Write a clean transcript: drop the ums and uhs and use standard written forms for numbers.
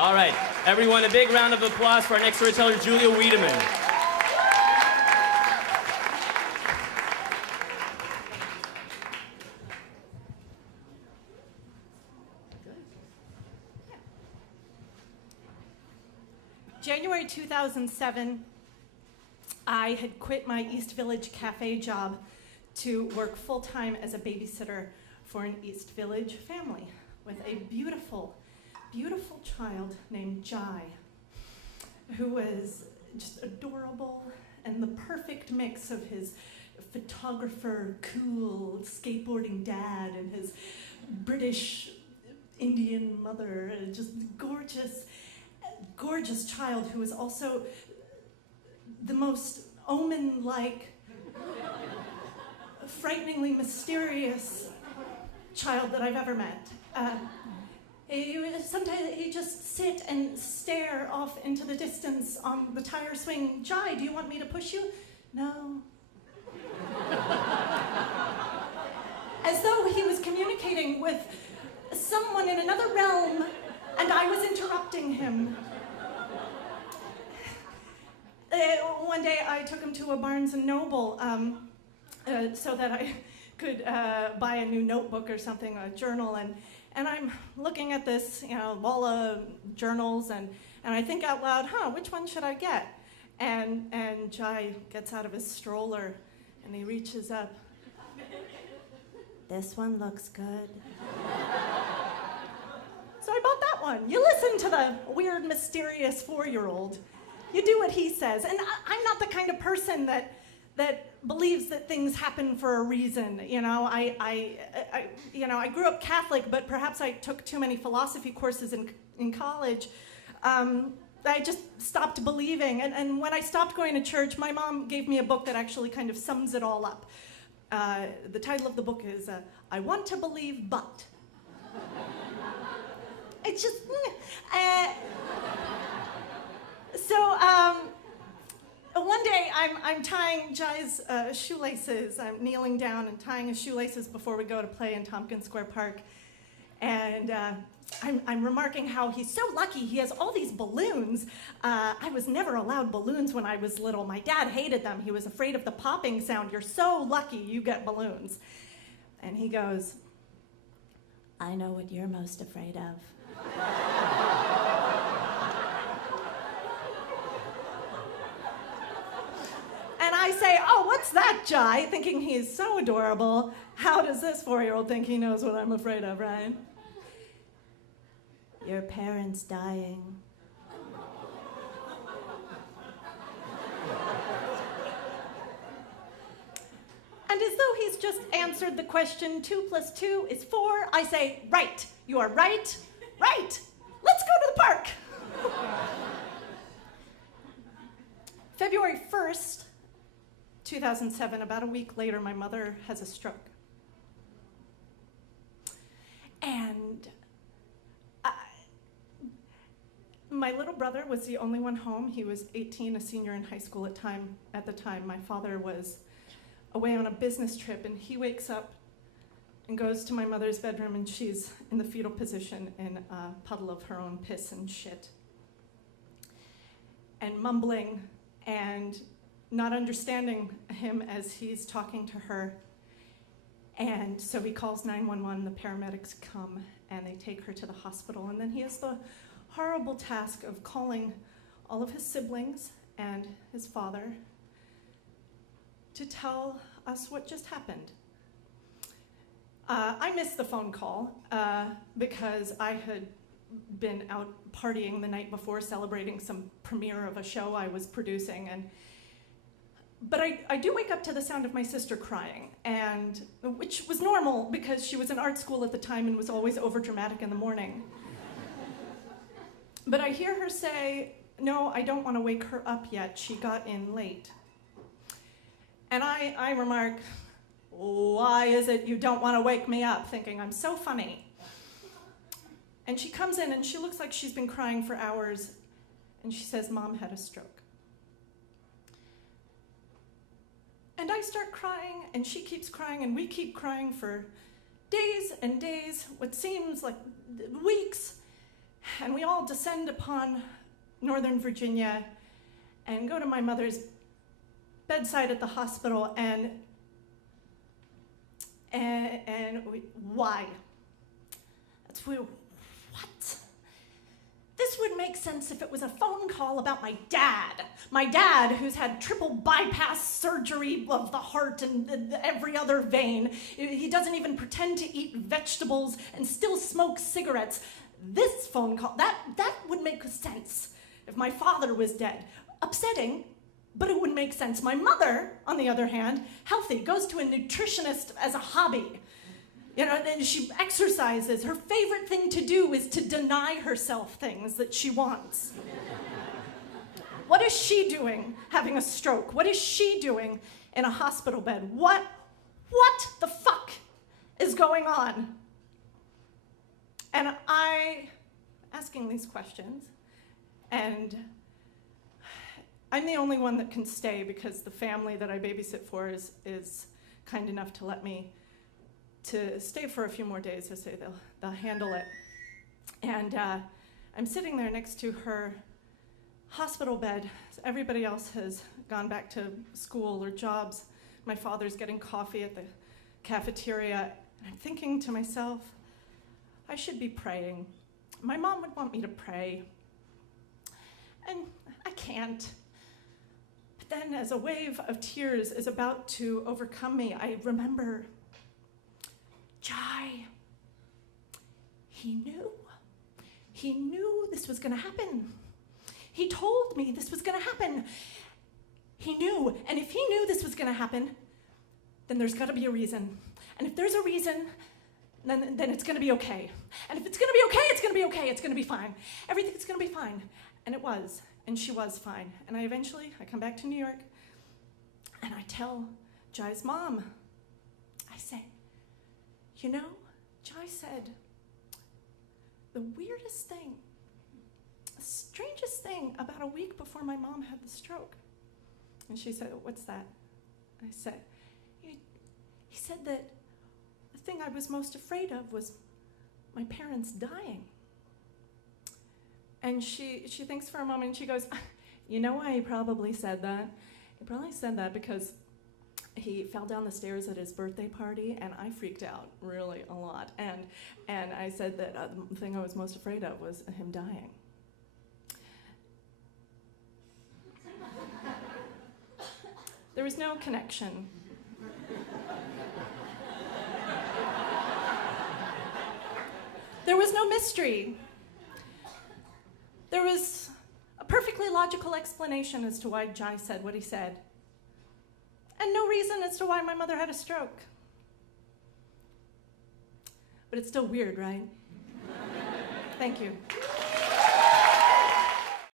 All right, everyone, a big round of applause for our next storyteller, Julia Wiedeman. January 2007, I had quit my East Village cafe job to work full-time as a babysitter for an East Village family with a beautiful, beautiful child named Jai, who was just adorable and the perfect mix of his photographer, cool, skateboarding dad and his British Indian mother, just gorgeous, gorgeous child who was also the most omen-like, frighteningly mysterious child that I've ever met. Sometimes he'd just sit and stare off into the distance on the tire swing. Jai, do you want me to push you? No. As though he was communicating with someone in another realm and I was interrupting him. One day I took him to a Barnes & Noble so that I could buy a new notebook or something, a journal, and I'm looking at this, wall of journals, and I think out loud, which one should I get? And Jai gets out of his stroller, and he reaches up. This one looks good. So I bought that one. You listen to the weird, mysterious 4-year-old. You do what he says. And I'm not the kind of person that believes that things happen for a reason. I grew up Catholic, but perhaps I took too many philosophy courses in college. I just stopped believing. And when I stopped going to church, my mom gave me a book that actually kind of sums it all up. The title of the book is I Want to Believe, But. It's just... So one day I'm tying Jai's shoelaces. I'm kneeling down and tying his shoelaces before we go to play in Tompkins Square Park. And I'm remarking how he's so lucky he has all these balloons. I was never allowed balloons when I was little. My dad hated them. He was afraid of the popping sound. You're so lucky you get balloons. And he goes, I know what you're most afraid of. And I say, oh, what's that, Jai? Thinking he's so adorable. How does this 4-year-old think he knows what I'm afraid of, right? Your parents dying. And as though he's just answered the question, 2 + 2 is 4, I say, right, you are right, right. Let's go to the park. February 1st, 2007, about a week later, my mother has a stroke. And my little brother was the only one home. He was 18, a senior in high school at the time. My father was away on a business trip, and he wakes up and goes to my mother's bedroom, and she's in the fetal position in a puddle of her own piss and shit. And mumbling and not understanding him as he's talking to her. And so he calls 911, the paramedics come, and they take her to the hospital. And then he has the horrible task of calling all of his siblings and his father to tell us what just happened. I missed the phone call because I had been out partying the night before, celebrating some premiere of a show I was producing, but I do wake up to the sound of my sister crying, and which was normal because she was in art school at the time and was always overdramatic in the morning. But I hear her say, no, I don't want to wake her up yet. She got in late. And I remark, why is it you don't want to wake me up? Thinking I'm so funny. And she comes in and she looks like she's been crying for hours, and she says, Mom had a stroke. And I start crying, and she keeps crying, and we keep crying for days and days, what seems like weeks. And we all descend upon Northern Virginia and go to my mother's bedside at the hospital, and why? What? This would make sense if it was a phone call about my dad. My dad, who's had triple bypass surgery of the heart and every other vein. He doesn't even pretend to eat vegetables and still smokes cigarettes. This phone call, that would make sense if my father was dead. Upsetting, but it would make sense. My mother, on the other hand, healthy, goes to a nutritionist as a hobby. You know, then she exercises. Her favorite thing to do is to deny herself things that she wants. What is she doing having a stroke? What is she doing in a hospital bed? What the fuck is going on? And asking these questions, and I'm the only one that can stay because the family that I babysit for is kind enough to let me to stay for a few more days. They say they'll handle it. And I'm sitting there next to her hospital bed. Everybody else has gone back to school or jobs. My father's getting coffee at the cafeteria. And I'm thinking to myself, I should be praying. My mom would want me to pray. And I can't. But then as a wave of tears is about to overcome me, I remember Jai. He knew this was going to happen. He told me this was going to happen. He knew, and if he knew this was going to happen, then there's got to be a reason. And if there's a reason, then it's going to be okay. And if it's going to be okay, it's going to be okay. It's going to be fine. Everything's going to be fine. And it was, and she was fine. And I come back to New York, and I tell Jai's mom, I say, you know, Jai said, the weirdest thing, the strangest thing about a week before my mom had the stroke. And she said, what's that? I said, he said that the thing I was most afraid of was my parents dying. And she thinks for a moment, and she goes, you know why he probably said that? He probably said that because he fell down the stairs at his birthday party, and I freaked out really a lot. And I said that the thing I was most afraid of was him dying. There was no connection. There was no mystery. There was a perfectly logical explanation as to why Jai said what he said. And no reason as to why my mother had a stroke. But it's still weird, right? Thank you.